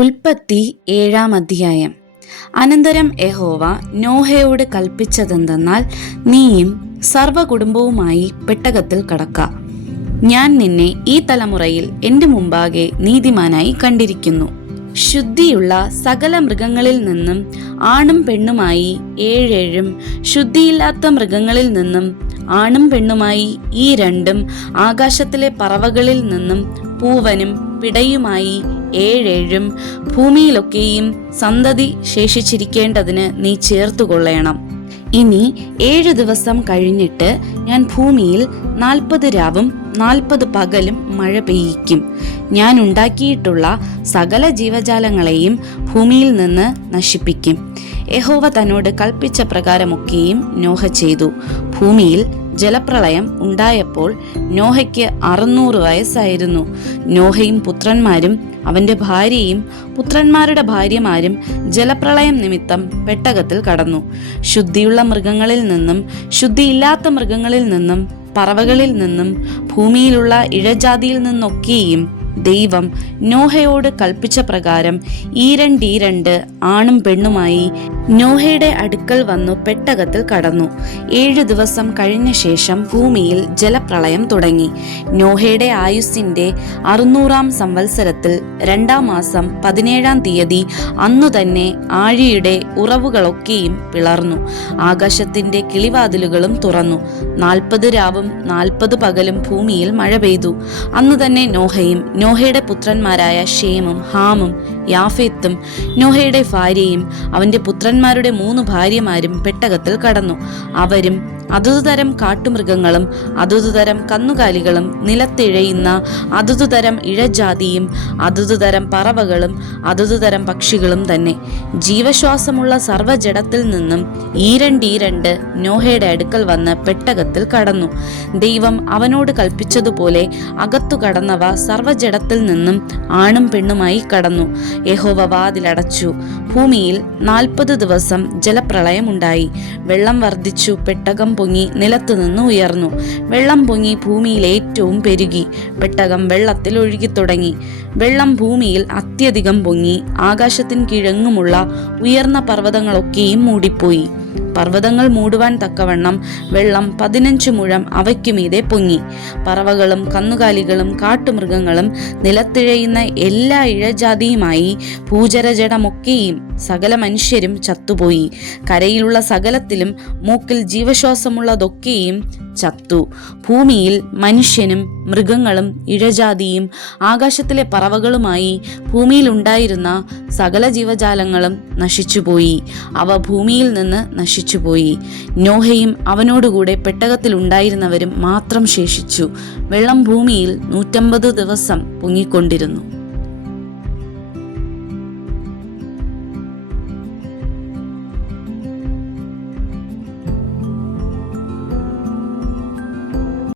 ഉൽപ്പത്തി 7-ാം അധ്യായം. അനന്തരം യഹോവ നോഹയോട് കൽപ്പിച്ചതെന്തെന്നാൽ, നീയും സർവ്വകുടുംബവുമായി പെട്ടകത്തിൽ കടക്ക. ഞാൻ നിന്നെ ഈ തലമുറയിൽ എൻ്റെ മുമ്പാകെ നീതിമാനായി കണ്ടിരിക്കുന്നു. ശുദ്ധിയുള്ള സകല മൃഗങ്ങളിൽ നിന്നും ആണും പെണ്ണുമായി 7 ശുദ്ധിയില്ലാത്ത മൃഗങ്ങളിൽ നിന്നും ആണും പെണ്ണുമായി ഈ 2, ആകാശത്തിലെ പറവകളിൽ നിന്നും പൂവനും പിടയുമായി 7 ഭൂമിയിലൊക്കെയും സന്തതി ശേഷിച്ചിരിക്കേണ്ടതിന് നീ ചേർത്തുകൊള്ളേണം. ഇനി 7 ദിവസം കഴിഞ്ഞിട്ട് ഞാൻ ഭൂമിയിൽ 40 രാവും 40 പകലും മഴ പെയ്യിക്കും. ഞാൻ ഉണ്ടാക്കിയിട്ടുള്ള സകല ജീവജാലങ്ങളെയും ഭൂമിയിൽ നിന്ന് നശിപ്പിക്കും. യഹോവ തന്നോട് കൽപ്പിച്ച പ്രകാരമൊക്കെയും നോഹ ചെയ്തു. ഭൂമിയിൽ ജലപ്രളയം ഉണ്ടായപ്പോൾ നോഹയ്ക്ക് 600 വയസ്സായിരുന്നു. നോഹയും പുത്രന്മാരും അവന്റെ ഭാര്യയും പുത്രന്മാരുടെ ഭാര്യമാരും ജലപ്രളയം നിമിത്തം പെട്ടകത്തിൽ കടന്നു. ശുദ്ധിയുള്ള മൃഗങ്ങളിൽ നിന്നും ശുദ്ധിയില്ലാത്ത മൃഗങ്ങളിൽ നിന്നും പറവകളിൽ നിന്നും ഭൂമിയിലുള്ള ഇഴജാതിയിൽ നിന്നൊക്കെയും ദൈവം നോഹയോട് കൽപ്പിച്ച പ്രകാരം 2 ആണും പെണ്ണുമായി നോഹയുടെ അടുക്കൽ വന്നു പെട്ടകത്തിൽ കടന്നു. 7 ദിവസം കഴിഞ്ഞ ശേഷം ഭൂമിയിൽ ജലപ്രളയം തുടങ്ങി. നോഹയുടെ ആയുസ്സിന്റെ 600-ാം സംവത്സരത്തിൽ 2-ാം മാസം 17-ാം തീയതി അന്നു തന്നെ ആഴിയുടെ ഉറവുകളൊക്കെയും പിളർന്നു. ആകാശത്തിന്റെ കിളിവാതിലുകളും തുറന്നു. 40 രാവും 40 പകലും ഭൂമിയിൽ മഴ പെയ്തു. അന്നു തന്നെ നോഹയും നോഹയുടെ പുത്രന്മാരായ ഷേമും ഹാമും യാഫേത്തും നോഹയുടെ ഭാര്യയും അവന്റെ പുത്രന്മാരുടെ 3 ഭാര്യമാരും പെട്ടകത്തിൽ കടന്നു. അവരും അതതുതരം കാട്ടുമൃഗങ്ങളും അതതുതരം കന്നുകാലികളും നിലത്തിഴയുന്ന അതതുതരം ഇഴജാതിയും അതതുതരം പറവകളും അതതുതരം പക്ഷികളും തന്നെ. ജീവശ്വാസമുള്ള സർവ്വജഡത്തിൽ നിന്നും 2 നോഹയുടെ അടുക്കൽ വന്ന് പെട്ടകത്തിൽ കടന്നു. ദൈവം അവനോട് കൽപ്പിച്ചതുപോലെ അകത്തു കടന്നവ സർവ്വജഡത്തിൽ നിന്നും ആണും പെണ്ണുമായി കടന്നു. യഹോവ വാതിലടച്ചു. ഭൂമിയിൽ 40 ദിവസം ജലപ്രളയം ഉണ്ടായി. വെള്ളം വർദ്ധിച്ചു. പെട്ടകം പൊങ്ങി നിലത്തുനിന്ന് ഉയർന്നു. വെള്ളം പൊങ്ങി ഭൂമിയിൽ ഏറ്റവും പെരുകി. പെട്ടകം വെള്ളത്തിൽ ഒഴുകി തുടങ്ങി. വെള്ളം ഭൂമിയിൽ അത്യധികം പൊങ്ങി ആകാശത്തിന് കിഴങ്ങുമുള്ള ഉയർന്ന പർവ്വതങ്ങളൊക്കെയും മൂടിപ്പോയി. പർവ്വതങ്ങൾ മൂടുവാൻ തക്കവണ്ണം വെള്ളം 15 മുഴം അവയ്ക്കുമീതെ പൊങ്ങി. പറവകളും കന്നുകാലികളും കാട്ടുമൃഗങ്ങളും നിലത്തിഴയുന്ന എല്ലാ ഇഴജാതിയുമായി ഭൂചരജടമൊക്കെയും സകല മനുഷ്യരും ചത്തുപോയി. കരയിലുള്ള സകലത്തിലും മൂക്കിൽ ജീവശ്വാസമുള്ളതൊക്കെയും ചത്തു. ഭൂമിയിൽ മനുഷ്യനും മൃഗങ്ങളും ഇഴജാതിയും ആകാശത്തിലെ പറവകളുമായി ഭൂമിയിൽ ഉണ്ടായിരുന്ന സകല ജീവജാലങ്ങളും നശിച്ചുപോയി. അവ ഭൂമിയിൽ നിന്ന് നശിച്ചുപോയി. നോഹയും അവനോടുകൂടെ പെട്ടകത്തിൽ ഉണ്ടായിരുന്നവരും മാത്രം ശേഷിച്ചു. വെള്ളം ഭൂമിയിൽ 150 ദിവസം പൊങ്ങിക്കൊണ്ടിരുന്നു.